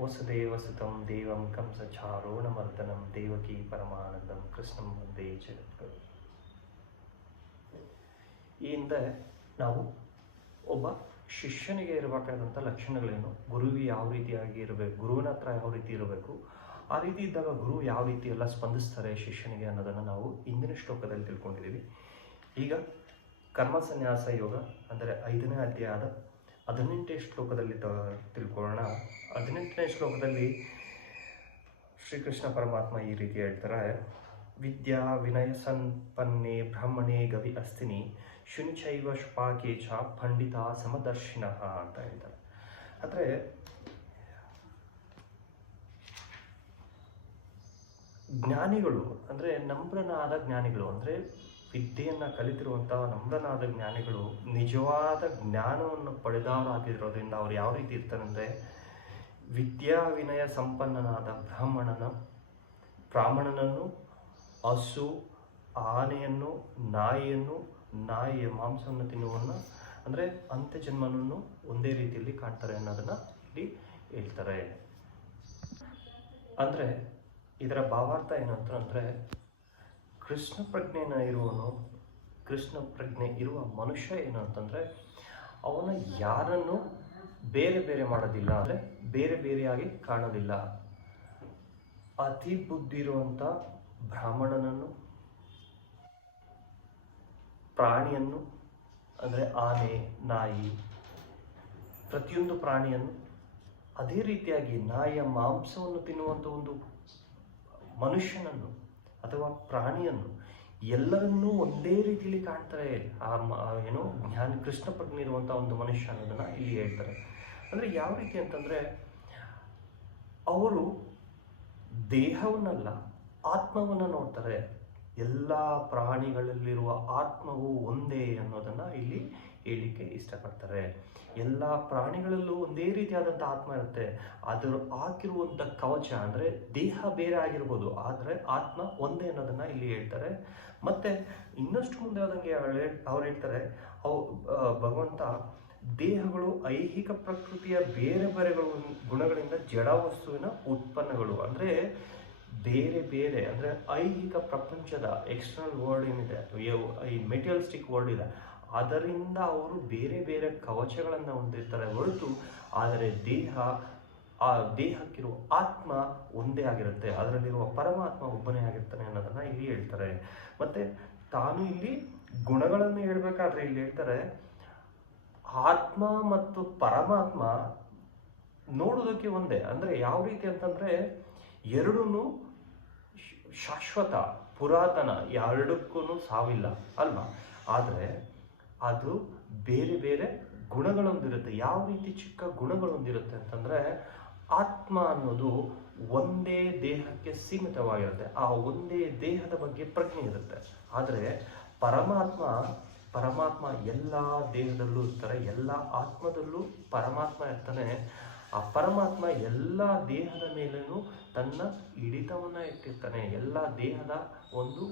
ವಸುದೇವಸುತಂ ದೇವಂ ಕಂಸಚಾರೋಣಮರ್ದನಂ ದೇವಕಿ ಪರಮಾನಂದಂ ಕೃಷ್ಣಂ ವಂದೇ ಜಗದ್ಗುರು. ಈ ಹಿಂದೆ ನಾವು ಒಬ್ಬ ಶಿಷ್ಯನಿಗೆ ಇರಬೇಕಾದಂಥ ಲಕ್ಷಣಗಳೇನು, ಗುರುವಿಗೆ ಯಾವ ರೀತಿಯಾಗಿ ಇರಬೇಕು, ಗುರುವಿನ ಹತ್ರ ಯಾವ ರೀತಿ ಇರಬೇಕು, ಆ ರೀತಿ ಇದ್ದಾಗ ಗುರು ಯಾವ ರೀತಿ ಎಲ್ಲ ಸ್ಪಂದಿಸ್ತಾರೆ ಶಿಷ್ಯನಿಗೆ ಅನ್ನೋದನ್ನು ನಾವು ಇಂದಿನ ಶ್ಲೋಕದಲ್ಲಿ ತಿಳ್ಕೊಂಡಿದ್ದೀವಿ. ಈಗ ಕರ್ಮ ಸನ್ಯಾಸ ಯೋಗ ಅಂದರೆ 5ನೇ ಅಧ್ಯಾಯದ 18ನೇ ಶ್ಲೋಕದಲ್ಲಿ ತಿಳ್ಕೊಳ್ಳೋಣ. 18ನೇ ಶ್ಲೋಕದಲ್ಲಿ ಶ್ರೀಕೃಷ್ಣ ಪರಮಾತ್ಮ ಈ ರೀತಿ ಹೇಳ್ತಾರೆ: ವಿದ್ಯಾ ವಿನಯ ಸಂಪನ್ನೆ ಬ್ರಾಹ್ಮಣೇ ಗವಿ ಅಸ್ತಿನಿ ಶುನಿಚೈವ ಶುಪಾಕೆ ಚ ಪಂಡಿತ ಸಮದರ್ಶಿನಃ ಅಂತ ಹೇಳ್ತಾರೆ. ಅಂದರೆ ಜ್ಞಾನಿಗಳು ಅಂದರೆ ನಮ್ರನಾದ ಜ್ಞಾನಿಗಳು, ಅಂದರೆ ವಿದ್ಯೆಯನ್ನು ಕಲಿತಿರುವಂತಹ ನಮ್ರನಾದ ಜ್ಞಾನಿಗಳು ನಿಜವಾದ ಜ್ಞಾನವನ್ನು ಪಡೆದವರಾಗಿರೋದ್ರಿಂದ ಅವ್ರು ಯಾವ ರೀತಿ ಇರ್ತಾರೆ ಅಂದರೆ, ವಿದ್ಯಾ ವಿನಯ ಸಂಪನ್ನನಾದ ಬ್ರಾಹ್ಮಣನನ್ನು, ಹಸು, ಆನೆಯನ್ನು, ನಾಯಿಯ ಮಾಂಸವನ್ನು ತಿನ್ನುವನ್ನ ಅಂದರೆ ಅಂತ್ಯಜನ್ಮನನ್ನು ಒಂದೇ ರೀತಿಯಲ್ಲಿ ಕಾಣ್ತಾರೆ ಅನ್ನೋದನ್ನು ಇಲ್ಲಿ ಹೇಳ್ತಾರೆ. ಅಂದರೆ ಇದರ ಭಾವಾರ್ಥ ಏನಂತಂದರೆ, ಕೃಷ್ಣ ಪ್ರಜ್ಞೆ ಇರುವ ಮನುಷ್ಯ ಏನು ಅಂತಂದರೆ, ಅವನು ಯಾರನ್ನು ಬೇರೆ ಬೇರೆ ಮಾಡೋದಿಲ್ಲ, ಅಂದರೆ ಬೇರೆ ಬೇರೆಯಾಗಿ ಕಾಣೋದಿಲ್ಲ. ಅತಿ ಬುದ್ಧಿ ಇರುವಂಥ ಬ್ರಾಹ್ಮಣನನ್ನು, ಪ್ರಾಣಿಯನ್ನು ಅಂದರೆ ಆನೆ, ನಾಯಿ, ಪ್ರತಿಯೊಂದು ಪ್ರಾಣಿಯನ್ನು, ಅದೇ ರೀತಿಯಾಗಿ ನಾಯಿಯ ಮಾಂಸವನ್ನು ತಿನ್ನುವಂಥ ಒಂದು ಮನುಷ್ಯನನ್ನು ಅಥವಾ ಪ್ರಾಣಿಯನ್ನು, ಎಲ್ಲರನ್ನೂ ಒಂದೇ ರೀತಿಯಲ್ಲಿ ಕಾಣ್ತಾರೆ. ಕೃಷ್ಣ ಪ್ರಜ್ಞೆ ಇರುವಂಥ ಒಂದು ಮನುಷ್ಯ ಅನ್ನೋದನ್ನು ಇಲ್ಲಿ ಹೇಳ್ತಾರೆ. ಅಂದರೆ ಯಾವ ರೀತಿ ಅಂತಂದರೆ, ಅವರು ದೇಹವನ್ನಲ್ಲ ಆತ್ಮವನ್ನು ನೋಡ್ತಾರೆ. ಎಲ್ಲ ಪ್ರಾಣಿಗಳಲ್ಲಿರುವ ಆತ್ಮವು ಒಂದೇ ಅನ್ನೋದನ್ನು ಇಲ್ಲಿ ಹೇಳಲಿಕ್ಕೆ ಇಷ್ಟಪಡ್ತಾರೆ. ಎಲ್ಲ ಪ್ರಾಣಿಗಳಲ್ಲೂ ಒಂದೇ ರೀತಿಯಾದಂಥ ಆತ್ಮ ಇರುತ್ತೆ. ಅದರ ಹಾಕಿರುವಂಥ ಕವಚ ಅಂದರೆ ದೇಹ ಬೇರೆ ಆಗಿರ್ಬೋದು, ಆದರೆ ಆತ್ಮ ಒಂದೇ ಅನ್ನೋದನ್ನು ಇಲ್ಲಿ ಹೇಳ್ತಾರೆ. ಮತ್ತು ಇನ್ನಷ್ಟು ಮುಂದೆ ಆದಂಗೆ ಅವ್ರು ಹೇಳ್ತಾರೆ, ಭಗವಂತ ದೇಹಗಳು ಐಹಿಕ ಪ್ರಕೃತಿಯ ಬೇರೆ ಬೇರೆ ಗುಣಗಳಿಂದ ಜಡ ವಸ್ತುವಿನ ಉತ್ಪನ್ನಗಳು. ಅಂದರೆ ಬೇರೆ ಬೇರೆ ಅಂದರೆ ಐಹಿಕ ಪ್ರಪಂಚದ ಎಕ್ಸ್ಟರ್ನಲ್ ವರ್ಲ್ಡ್ ಏನಿದೆ, ಈ ಮೆಟೀರಿಯಲಿಸ್ಟಿಕ್ ವರ್ಲ್ಡ್ ಇದೆ, ಅದರಿಂದ ಅವರು ಬೇರೆ ಬೇರೆ ಕವಚಗಳನ್ನು ಹೊಂದಿರ್ತಾರೆ ಹೊರತು, ಆದರೆ ಆ ದೇಹಕ್ಕಿರುವ ಆತ್ಮ ಒಂದೇ ಆಗಿರುತ್ತೆ, ಅದರಲ್ಲಿರುವ ಪರಮಾತ್ಮ ಒಬ್ಬನೇ ಆಗಿರ್ತಾನೆ ಅನ್ನೋದನ್ನು ಇಲ್ಲಿ ಹೇಳ್ತಾರೆ. ಮತ್ತು ತಾನು ಇಲ್ಲಿ ಗುಣಗಳನ್ನು ಹೇಳ್ಬೇಕಾದ್ರೆ ಇಲ್ಲಿ ಹೇಳ್ತಾರೆ, ಆತ್ಮ ಮತ್ತು ಪರಮಾತ್ಮ ನೋಡೋದಕ್ಕೆ ಒಂದೇ. ಅಂದರೆ ಯಾವ ರೀತಿ ಅಂತಂದರೆ, ಎರಡೂ ಶಾಶ್ವತ, ಪುರಾತನ, ಎರಡಕ್ಕೂ ಸಾವಿಲ್ಲ ಅಲ್ವಾ. ಆದರೆ ಅದು ಬೇರೆ ಬೇರೆ ಗುಣಗಳೊಂದಿರುತ್ತೆ. ಯಾವ ರೀತಿ ಚಿಕ್ಕ ಗುಣಗಳೊಂದಿರುತ್ತೆ ಅಂತಂದರೆ, ಆತ್ಮ ಅನ್ನೋದು ಒಂದೇ ದೇಹಕ್ಕೆ ಸೀಮಿತವಾಗಿರುತ್ತೆ, ಆ ಒಂದೇ ದೇಹದ ಬಗ್ಗೆ ಪ್ರಜ್ಞೆ ಇರುತ್ತೆ. ಆದರೆ ಪರಮಾತ್ಮ ಎಲ್ಲ ದೇಹದಲ್ಲೂ ಇರ್ತಾರೆ, ಎಲ್ಲ ಆತ್ಮದಲ್ಲೂ ಪರಮಾತ್ಮ ಇರ್ತಾನೆ. ಆ ಪರಮಾತ್ಮ ಎಲ್ಲ ದೇಹದ ಮೇಲೇನೂ ತನ್ನ ಹಿಡಿತವನ್ನು ಇಟ್ಟಿರ್ತಾನೆ. ಎಲ್ಲ ದೇಹದಲ್ಲೂ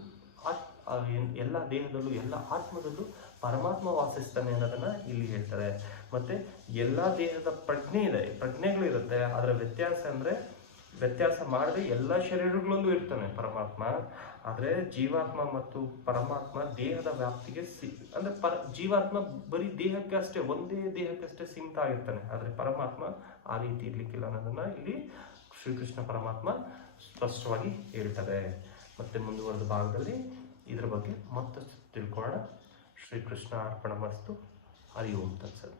ಎಲ್ಲ ಆತ್ಮದಲ್ಲೂ ಪರಮಾತ್ಮ ವಾಸಿಸ್ತಾನೆ ಅನ್ನೋದನ್ನು ಇಲ್ಲಿ ಹೇಳ್ತಾರೆ. ಮತ್ತು ಎಲ್ಲ ದೇಹದ ಪ್ರಜ್ಞೆಗಳಿರುತ್ತೆ, ಅದರ ವ್ಯತ್ಯಾಸ ಮಾಡದೆ ಎಲ್ಲ ಶರೀರಗಳಲ್ಲೂ ಇರ್ತಾನೆ ಪರಮಾತ್ಮ. ಆದರೆ ಜೀವಾತ್ಮ ಮತ್ತು ಪರಮಾತ್ಮ ದೇಹದ ವ್ಯಾಪ್ತಿಗೆ ಅಂದರೆ ಜೀವಾತ್ಮ ಬರೀ ದೇಹಕ್ಕಷ್ಟೇ, ಒಂದೇ ದೇಹಕ್ಕಷ್ಟೇ ಸೀಮಿತ ಆಗಿರ್ತಾನೆ. ಆದರೆ ಪರಮಾತ್ಮ ಆ ರೀತಿ ಇರ್ಲಿಕ್ಕಿಲ್ಲ ಅನ್ನೋದನ್ನು ಇಲ್ಲಿ ಶ್ರೀಕೃಷ್ಣ ಪರಮಾತ್ಮ ಸ್ಪಷ್ಟವಾಗಿ ಹೇಳ್ತಾರೆ. ಮತ್ತು ಮುಂದುವರೆದ ಭಾಗದಲ್ಲಿ ಇದರ ಬಗ್ಗೆ ಮತ್ತಷ್ಟು ತಿಳ್ಕೊಳ್ಳೋಣ. ಶ್ರೀಕೃಷ್ಣ ಅರ್ಪಣಮಸ್ತು. ಹರಿ ಓಂ ತತ್ಸತ್.